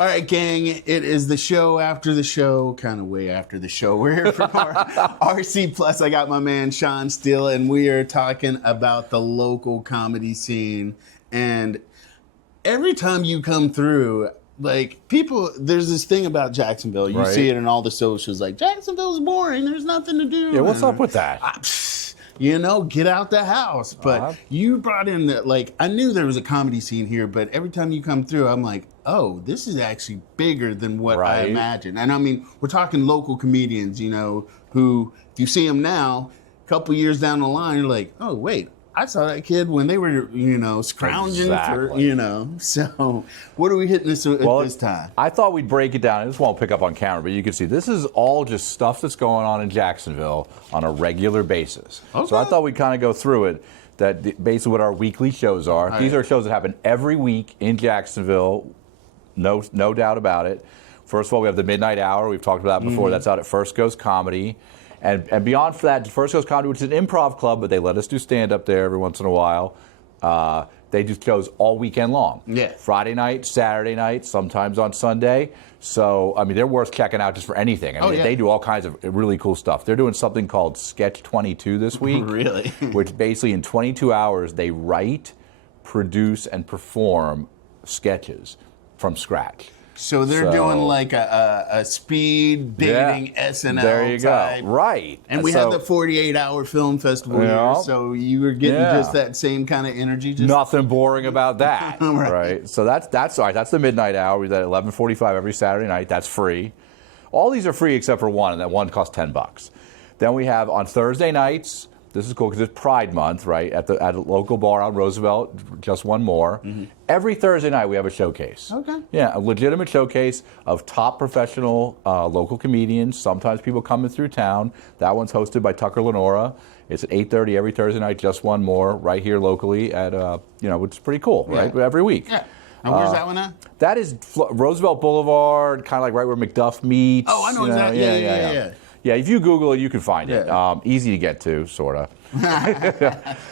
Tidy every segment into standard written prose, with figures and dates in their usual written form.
All right, gang, it is the show after the show, kind of way after the show. We're here from our RC Plus. I got my man Sean Steele, and we are talking about the local comedy scene. And every time you come through, like, people, there's this thing about Jacksonville. You see it in all the socials, like, Jacksonville's boring. There's nothing to do. Yeah, what's up with that? You know, get out the house. But you brought in the, like, I knew there was a comedy scene here, but every time you come through, I'm like, oh, this is actually bigger than what I imagined. And I mean, we're talking local comedians, you know, who, if you see them now, a couple years down the line, you're like, oh, wait, I saw that kid when they were, you know, scrounging for, you know. So what are we hitting this at this time? I thought we'd break it down. This won't pick up on camera, but you can see this is all just stuff that's going on in Jacksonville on a regular basis. Okay. So I thought we'd kind of go through it, that basically what our weekly shows are. All These are shows that happen every week in Jacksonville, no doubt about it. First of all, we have the Midnight Hour. We've talked about that before. That's out at First Coast Comedy. And beyond for that, First Coast Comedy, which is an improv club, but they let us do stand-up there every once in a while. They do shows all weekend long. Yeah. Friday night, Saturday night, sometimes on Sunday. So, I mean, they're worth checking out just for anything. I mean, they do all kinds of really cool stuff. They're doing something called Sketch 22 this week. Really? Which basically in 22 hours, they write, produce, and perform sketches from scratch. So they're doing like a speed dating SNL there you type. Go. Right. And we had the 48-hour film festival here, so you were getting just that same kind of energy. Just nothing boring about that. Right. So that's all right. That's the Midnight Hour. We're at 11:45 every Saturday night. That's free. All these are free except for one, and that one costs $10. Then we have on Thursday nights. This is cool because it's Pride Month, right? At a local bar on Roosevelt, just one more. Every Thursday night we have a showcase. Okay. Yeah, a legitimate showcase of top professional local comedians. Sometimes people coming through town. That one's hosted by Tucker Lenora. It's at 8:30 every Thursday night, just one more, right here locally at which is pretty cool, right? Every week. Yeah. And where's that one at? That is Roosevelt Boulevard, kind of like right where McDuff meets. Oh, I know exactly. Yeah. Yeah, if you Google it, you can find it. Easy to get to, sort of.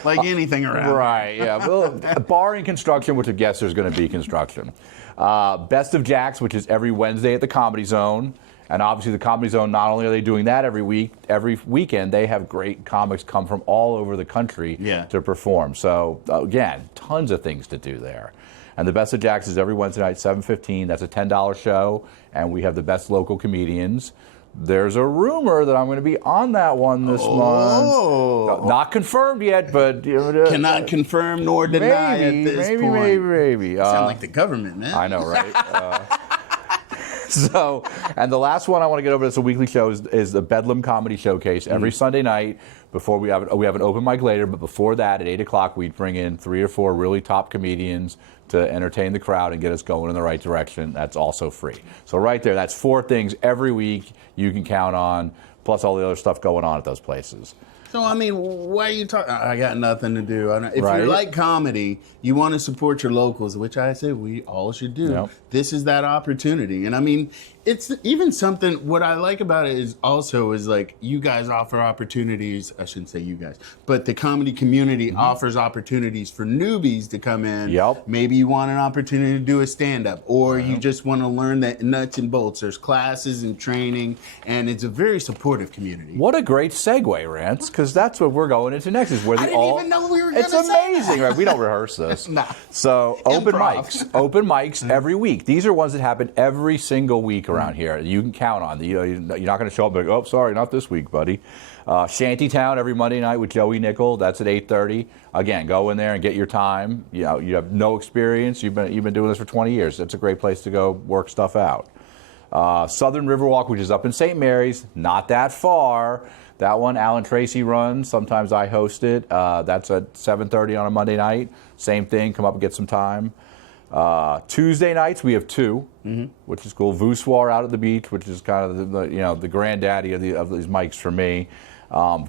Like anything around. Right, yeah. Well, barring construction, which I guess there's going to be construction. Best of Jacks, which is every Wednesday at the Comedy Zone. And obviously the Comedy Zone, not only are they doing that every week, every weekend, they have great comics come from all over the country to perform. So, again, tons of things to do there. And the Best of Jacks is every Wednesday night, 7:15. That's a $10 show, and we have the best local comedians. There's a rumor that I'm going to be on that one this month. Not confirmed yet, but cannot confirm nor deny at this point. Maybe. Sound like the government, man. I know, right? So, and the last one I want to get over that's a weekly show is the Bedlam Comedy Showcase every Sunday night. Before we have an open mic later, but before that at 8 o'clock we bring in 3 or 4 really top comedians to entertain the crowd and get us going in the right direction. That's also free. So right there, that's 4 things every week you can count on, plus all the other stuff going on at those places. So, I mean, why are you talking? I got nothing to do. If you like comedy, you want to support your locals, which I say we all should do. Yep. This is that opportunity. And I mean, it's even something, what I like about it is also is like you guys offer opportunities. I shouldn't say you guys, but the comedy community offers opportunities for newbies to come in. Yep. Maybe you want an opportunity to do a stand-up, or you just want to learn that nuts and bolts. There's classes and training, and it's a very supportive community. What a great segue, Rance, because that's what we're going into next. Is where I didn't even know we were going to say It's amazing, right? We don't rehearse this. Nah. So open mics every week. These are ones that happen every single week around here. You can count on. You're not going to show up and go, oh, sorry, not this week, buddy. Shantytown every Monday night with Joey Nickel. That's at 8:30. Again, go in there and get your time. You know, you have no experience. You've been doing this for 20 years. That's a great place to go work stuff out. Southern Riverwalk, which is up in St. Mary's, not that far. That one, Alan Tracy runs. Sometimes I host it. That's at 7:30 on a Monday night. Same thing. Come up and get some time. Tuesday nights we have 2, which is cool. Voussoir out at the beach, which is kind of the granddaddy of these mics for me.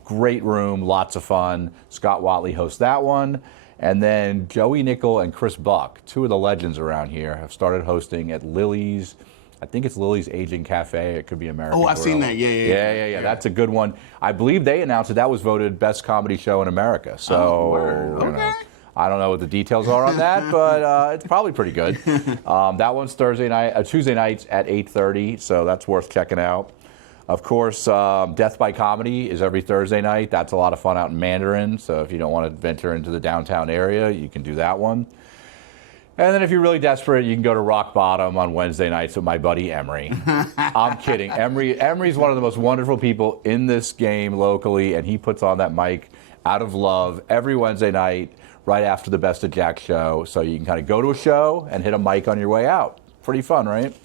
Great room, lots of fun. Scott Watley hosts that one. And then Joey Nickel and Chris Buck, 2 of the legends around here, have started hosting at Lily's. I think it's Lily's Aging Cafe. It could be American Oh, I've Grill. seen that. Yeah. That's a good one. I believe they announced that was voted best comedy show in America. So, I don't know what the details are on that, but it's probably pretty good. That one's Tuesday nights at 8:30, so that's worth checking out. Of course, Death by Comedy is every Thursday night. That's a lot of fun out in Mandarin, so if you don't want to venture into the downtown area, you can do that one. And then if you're really desperate, you can go to Rock Bottom on Wednesday nights with my buddy Emery. I'm kidding. Emery's one of the most wonderful people in this game locally, and he puts on that mic out of love every Wednesday night right after the Best of Jack show. So you can kind of go to a show and hit a mic on your way out. Pretty fun, right?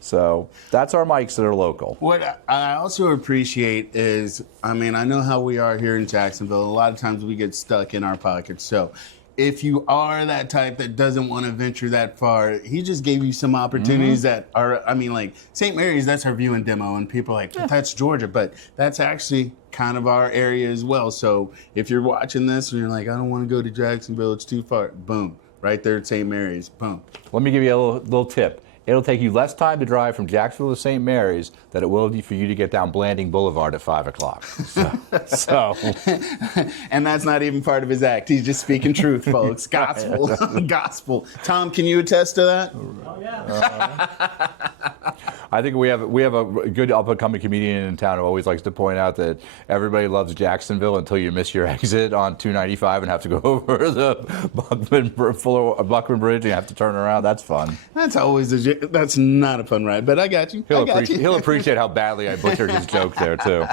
So that's our mics that are local. What I also appreciate is, I mean, I know how we are here in Jacksonville. A lot of times we get stuck in our pockets. So if you are that type that doesn't want to venture that far, he just gave you some opportunities that are, I mean, like St. Mary's, that's our viewing demo, and people are like, but that's Georgia, but that's actually kind of our area as well. So if you're watching this and you're like, I don't want to go to Jacksonville, it's too far, boom, right there at St. Mary's, boom. Let me give you a little tip. It'll take you less time to drive from Jacksonville to St. Mary's than it will for you to get down Blanding Boulevard at 5 o'clock. So. And that's not even part of his act. He's just speaking truth, folks. Gospel. Gospel. Tom, can you attest to that? Oh, yeah. I think we have a good up-and-coming comedian in town who always likes to point out that everybody loves Jacksonville until you miss your exit on 295 and have to go over the Buckman Bridge and you have to turn around. That's fun. That's always that's not a fun ride, but I got you. He'll appreciate how badly I butchered his joke there too.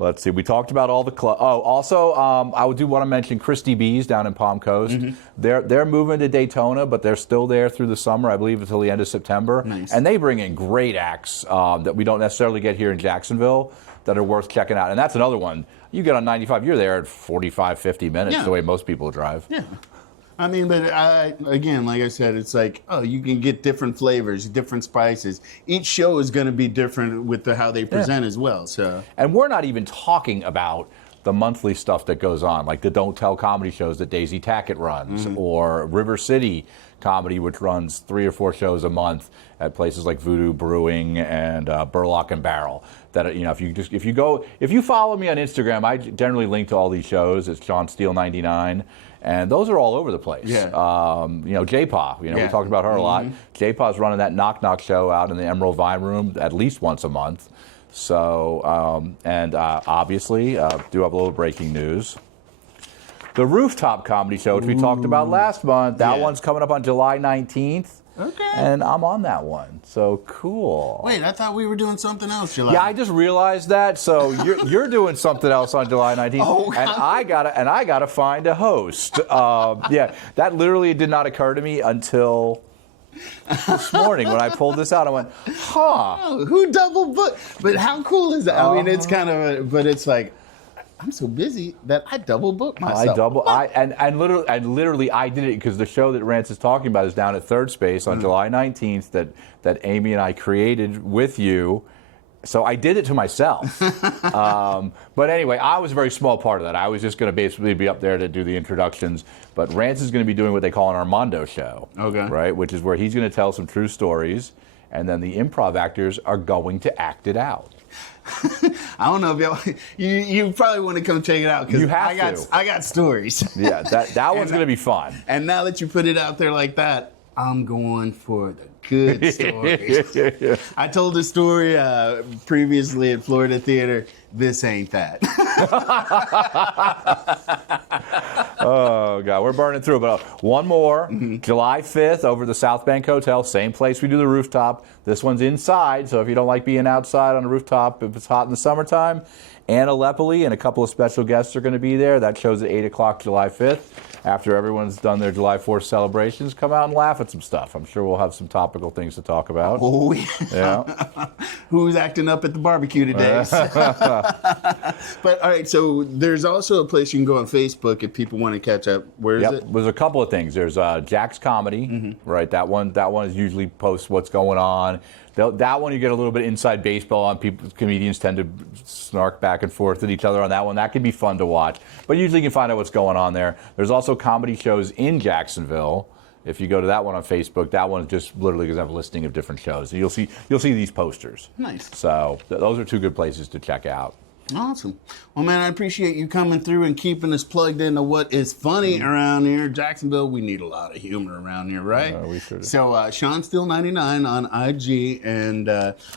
Let's see. We talked about all the clubs. Oh, also, I do want to mention Christy B's down in Palm Coast. They're moving to Daytona, but they're still there through the summer, I believe, until the end of September. Nice. And they bring in great acts that we don't necessarily get here in Jacksonville that are worth checking out. And that's another one. You get on 95, you're there at 45, 50 minutes, the way most people drive. Yeah. I mean, but again, like I said, it's like, oh, you can get different flavors, different spices. Each show is going to be different with how they present as well. So, and we're not even talking about the monthly stuff that goes on, like the Don't Tell comedy shows that Daisy Tackett runs, or River City Comedy, which runs 3 or 4 shows a month at places like Voodoo Brewing and Burlock and Barrel. That if you follow me on Instagram, I generally link to all these shows. It's Sean Steele 99. And those are all over the place. Yeah. J-Pa, we talked about her a lot. J-Pa's running that Knock Knock show out in the Emerald Vine Room at least once a month. So, obviously, do have a little breaking news. The Rooftop Comedy Show, which we talked about last month, that one's coming up on July 19th. Okay. And I'm on that one. So cool. Wait, I thought we were doing something else July. Yeah, I just realized that. So you're doing something else on July 19th. Oh, and I gotta find a host. That literally did not occur to me until this morning when I pulled this out. I went, Oh, who double booked? But how cool is that? I mean, it's kind of but it's like, I'm so busy that I double booked myself. Literally I did it because the show that Rance is talking about is down at Third Space on July 19th that Amy and I created with you. So I did it to myself. But anyway, I was a very small part of that. I was just going to basically be up there to do the introductions. But Rance is going to be doing what they call an Armando show. Okay. Right? Which is where he's going to tell some true stories, and then the improv actors are going to act it out. I don't know if y'all, you probably want to come check it out because I got stories. Yeah, that one's going to be fun. And now that you put it out there like that, I'm going for the good stories. I told the story previously at Florida Theater. This ain't that. Oh, God, we're burning through. But one more, July 5th over the South Bank Hotel, same place we do the Rooftop. This one's inside, so if you don't like being outside on a rooftop, if it's hot in the summertime, Anna Lepoli and a couple of special guests are going to be there. That show's at 8 o'clock July 5th. After everyone's done their July 4th celebrations, come out and laugh at some stuff. I'm sure we'll have some topical things to talk about. Oh, yeah. Who's acting up at the barbecue today? But, all right, so there's also a place you can go on Facebook if people want to catch up. Where is it? There's a couple of things. There's Jack's Comedy, right? That one is usually posts what's going on. That one you get a little bit inside baseball on. Comedians tend to snark back and forth at each other on that one. That can be fun to watch. But usually you can find out what's going on there. There's also comedy shows in Jacksonville. If you go to that one on Facebook, that one just literally going to have a listing of different shows. You'll see these posters. Nice. So those are two good places to check out. Awesome. Well, man, I appreciate you coming through and keeping us plugged into what is funny around here. Jacksonville, we need a lot of humor around here, right? We should. So, Sean Steele 99 on IG and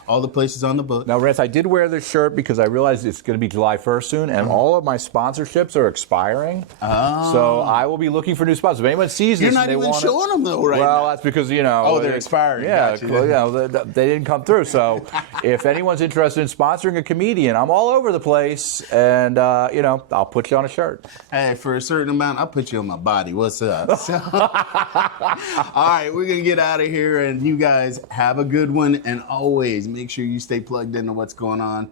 all the places on the book. Now, Rance, I did wear this shirt because I realized it's going to be July 1st soon, and all of my sponsorships are expiring. Oh. So I will be looking for new sponsors. If anyone sees this, You're not even showing them though, right? Well, now. that's because you know. Oh, they're expiring. Yeah, Gotcha. well, you know, they didn't come through. So if anyone's interested in sponsoring a comedian, I'm all over the place, and you know, I'll put you on a shirt. Hey, for a certain amount, I'll put you on my body. What's up? So, all right, we're gonna get out of here, and you guys have a good one. And always make sure you stay plugged into what's going on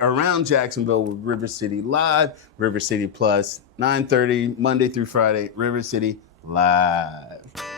around Jacksonville with River City Live, River City Plus, 9:30 Monday through Friday. River City Live.